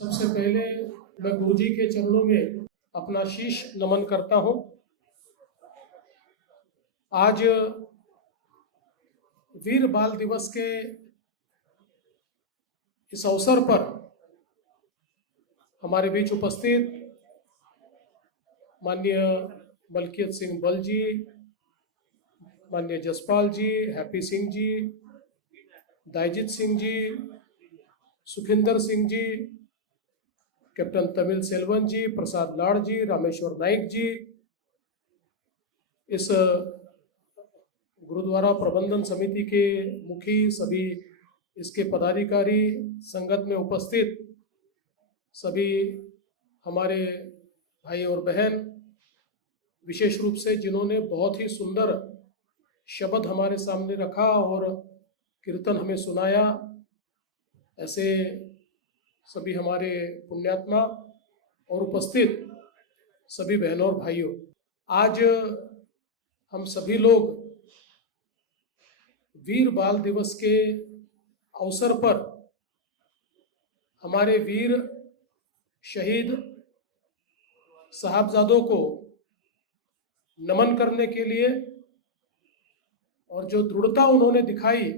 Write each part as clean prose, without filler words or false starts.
सबसे पहले मैं गुरुजी के चरणों में अपना शीश नमन करता हूं। आज वीर बाल दिवस के इस अवसर पर हमारे बीच उपस्थित माननीय मलकियत सिंह बल जी, माननीय जसपाल जी, हैप्पी सिंह जी, दायजित सिंह जी, सुखिंदर सिंह जी, कैप्टन तमिल सेल्वन जी, प्रसाद लाड़ जी, रामेश्वर नाइक जी, इस गुरुद्वारा प्रबंधन समिति के मुखी, सभी इसके पदाधिकारी, संगत में उपस्थित सभी हमारे भाई और बहन, विशेष रूप से जिन्होंने बहुत ही सुंदर शब्द हमारे सामने रखा और कीर्तन हमें सुनाया, ऐसे सभी हमारे पुण्यात्मा और उपस्थित सभी बहनों और भाइयों, आज हम सभी लोग वीर बाल दिवस के अवसर पर हमारे वीर शहीद साहबजादों को नमन करने के लिए और जो दृढ़ता उन्होंने दिखाई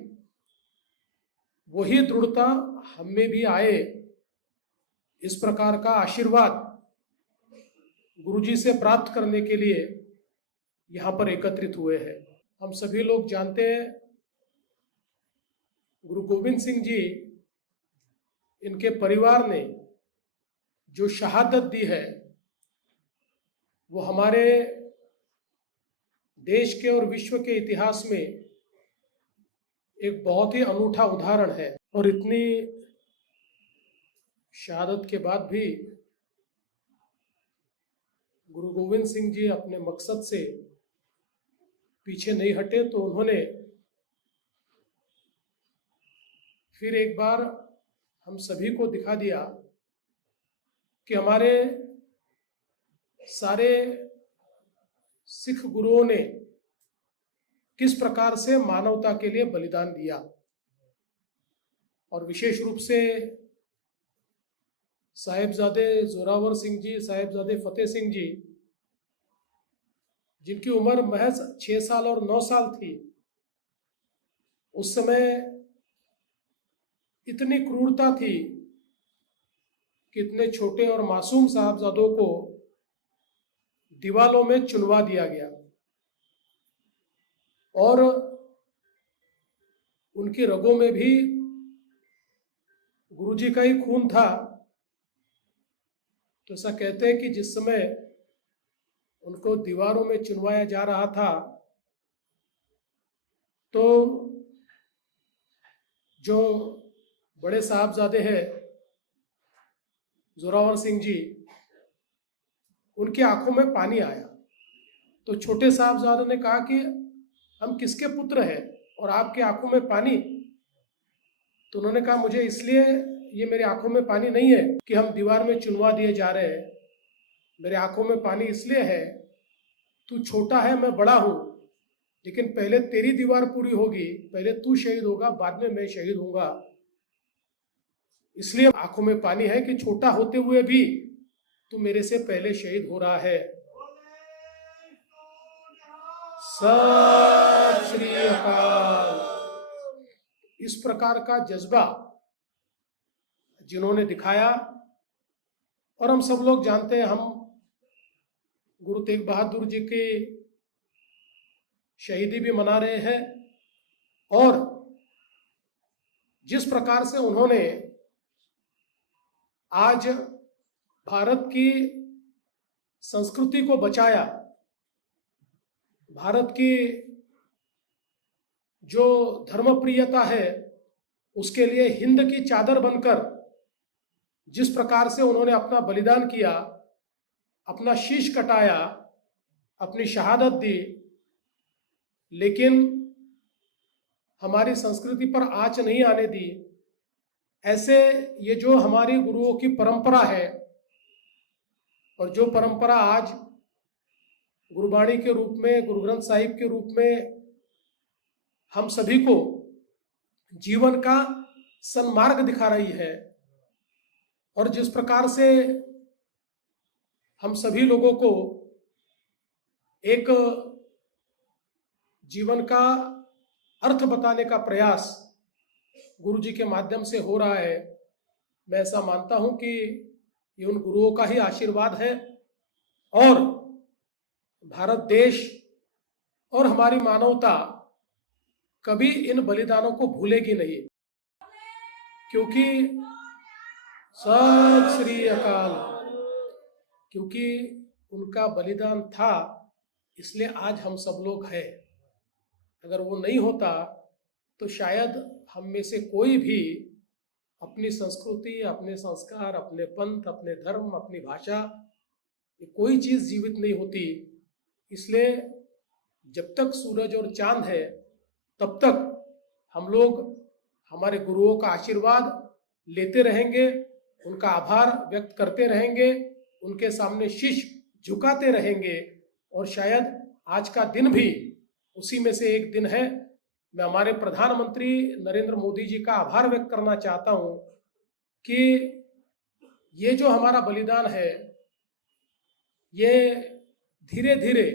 वही दृढ़ता हम में भी आए, इस प्रकार का आशीर्वाद गुरुजी से प्राप्त करने के लिए यहाँ पर एकत्रित हुए हैं। हम सभी लोग जानते हैं गुरु गोविंद सिंह जी, इनके परिवार ने जो शहादत दी है वो हमारे देश के और विश्व के इतिहास में एक बहुत ही अनूठा उदाहरण है। और इतनी शहादत के बाद भी गुरु गोविंद सिंह जी अपने मकसद से पीछे नहीं हटे, तो उन्होंने फिर एक बार हम सभी को दिखा दिया कि हमारे सारे सिख गुरुओं ने किस प्रकार से मानवता के लिए बलिदान दिया। और विशेष रूप से साहिबजादे जोरावर सिंह जी, साहिबजादे फतेह सिंह जी, जिनकी उम्र महज 6 साल और 9 साल थी, उस समय इतनी क्रूरता थी कि इतने छोटे और मासूम साहबजादों को दीवालों में चुनवा दिया गया और उनकी रगों में भी गुरुजी का ही खून था। तो ऐसा कहते हैं कि जिस समय उनको दीवारों में चुनवाया जा रहा था तो जो बड़े साहबजादे हैं जोरावर सिंह जी, उनकी आंखों में पानी आया। तो छोटे साहबजादों ने कहा कि हम किसके पुत्र हैं और आपकी आंखों में पानी? तो उन्होंने कहा मुझे इसलिए ये मेरी आंखों में पानी नहीं है कि हम दीवार में चुनवा दिए जा रहे हैं, मेरे आंखों में पानी इसलिए है तू छोटा है, मैं बड़ा हूं, लेकिन पहले तेरी दीवार पूरी होगी, पहले तू शहीद होगा, बाद में मैं शहीद होऊंगा। इसलिए आंखों में पानी है कि छोटा होते हुए भी तू मेरे से पहले शहीद हो रहा है। सत श्री अकाल। इस प्रकार का जज्बा जिन्होंने दिखाया, और हम सब लोग जानते हैं, हम गुरु तेग बहादुर जी की शहीदी भी मना रहे हैं और जिस प्रकार से उन्होंने आज भारत की संस्कृति को बचाया, भारत की जो धर्मप्रियता है उसके लिए हिंद की चादर बनकर जिस प्रकार से उन्होंने अपना बलिदान किया, अपना शीश कटाया, अपनी शहादत दी, लेकिन हमारी संस्कृति पर आंच नहीं आने दी। ऐसे ये जो हमारी गुरुओं की परंपरा है और जो परंपरा आज गुरुबाणी के रूप में, गुरु ग्रंथ साहिब के रूप में हम सभी को जीवन का सन्मार्ग दिखा रही है, और जिस प्रकार से हम सभी लोगों को एक जीवन का अर्थ बताने का प्रयास गुरु जी के माध्यम से हो रहा है, मैं ऐसा मानता हूं कि ये उन गुरुओं का ही आशीर्वाद है और भारत देश और हमारी मानवता कभी इन बलिदानों को भूलेगी नहीं, क्योंकि सत श्री अकाल, क्योंकि उनका बलिदान था इसलिए आज हम सब लोग हैं। अगर वो नहीं होता तो शायद हम में से कोई भी अपनी संस्कृति, अपने संस्कार, अपने पंथ, अपने धर्म, अपनी भाषा, ये कोई चीज जीवित नहीं होती। इसलिए जब तक सूरज और चांद है तब तक हम लोग हमारे गुरुओं का आशीर्वाद लेते रहेंगे, उनका आभार व्यक्त करते रहेंगे, उनके सामने शीश झुकाते रहेंगे और शायद आज का दिन भी उसी में से एक दिन है। मैं हमारे प्रधानमंत्री नरेंद्र मोदी जी का आभार व्यक्त करना चाहता हूं कि ये जो हमारा बलिदान है ये धीरे धीरे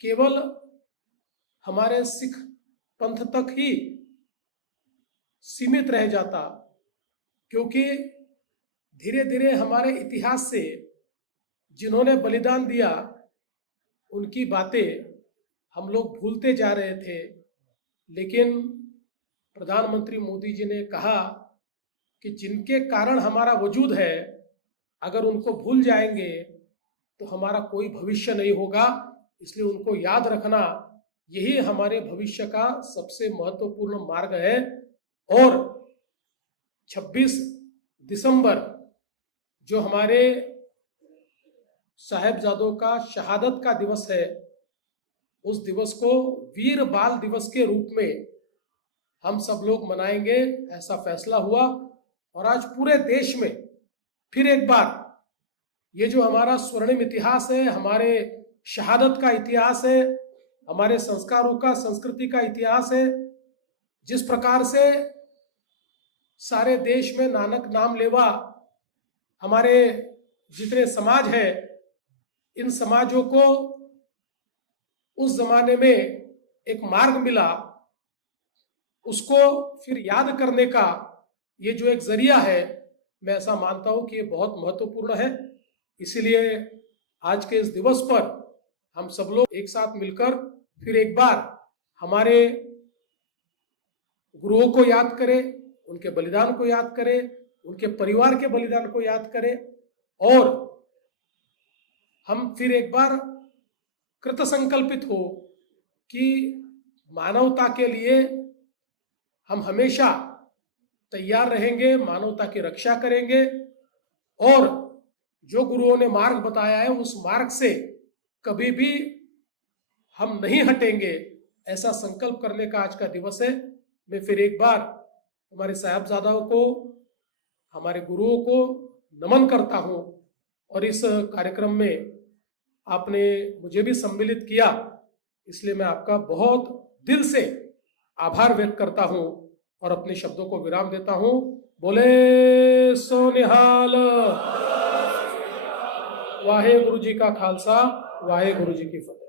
केवल हमारे सिख पंथ तक ही सीमित रह जाता, क्योंकि धीरे धीरे हमारे इतिहास से जिन्होंने बलिदान दिया उनकी बातें हम लोग भूलते जा रहे थे। लेकिन प्रधानमंत्री मोदी जी ने कहा कि जिनके कारण हमारा वजूद है, अगर उनको भूल जाएंगे तो हमारा कोई भविष्य नहीं होगा। इसलिए उनको याद रखना यही हमारे भविष्य का सबसे महत्वपूर्ण मार्ग है। और 26 दिसंबर जो हमारे साहेबजादों का शहादत का दिवस है, उस दिवस को वीर बाल दिवस के रूप में हम सब लोग मनाएंगे, ऐसा फैसला हुआ। और आज पूरे देश में फिर एक बार ये जो हमारा स्वर्णिम इतिहास है, हमारे शहादत का इतिहास है, हमारे संस्कारों का, संस्कृति का इतिहास है, जिस प्रकार से सारे देश में नानक नाम लेवा हमारे जितने समाज है, इन समाजों को उस जमाने में एक मार्ग मिला, उसको फिर याद करने का ये जो एक जरिया है, मैं ऐसा मानता हूं कि ये बहुत महत्वपूर्ण है। इसीलिए आज के इस दिवस पर हम सब लोग एक साथ मिलकर फिर एक बार हमारे गुरुओं को याद करें, उनके बलिदान को याद करें, उनके परिवार के बलिदान को याद करें और हम फिर एक बार कृत संकल्पित हो कि मानवता के लिए हम हमेशा तैयार रहेंगे, मानवता की रक्षा करेंगे और जो गुरुओं ने मार्ग बताया है उस मार्ग से कभी भी हम नहीं हटेंगे, ऐसा संकल्प करने का आज का दिवस है। मैं फिर एक बार हमारे साहबजादाओं को, हमारे गुरुओं को नमन करता हूं और इस कार्यक्रम में आपने मुझे भी सम्मिलित किया, इसलिए मैं आपका बहुत दिल से आभार व्यक्त करता हूं और अपने शब्दों को विराम देता हूं। बोले सो निहाल। वाहे गुरु जी का खालसा, वाहे गुरु जी की फतेह।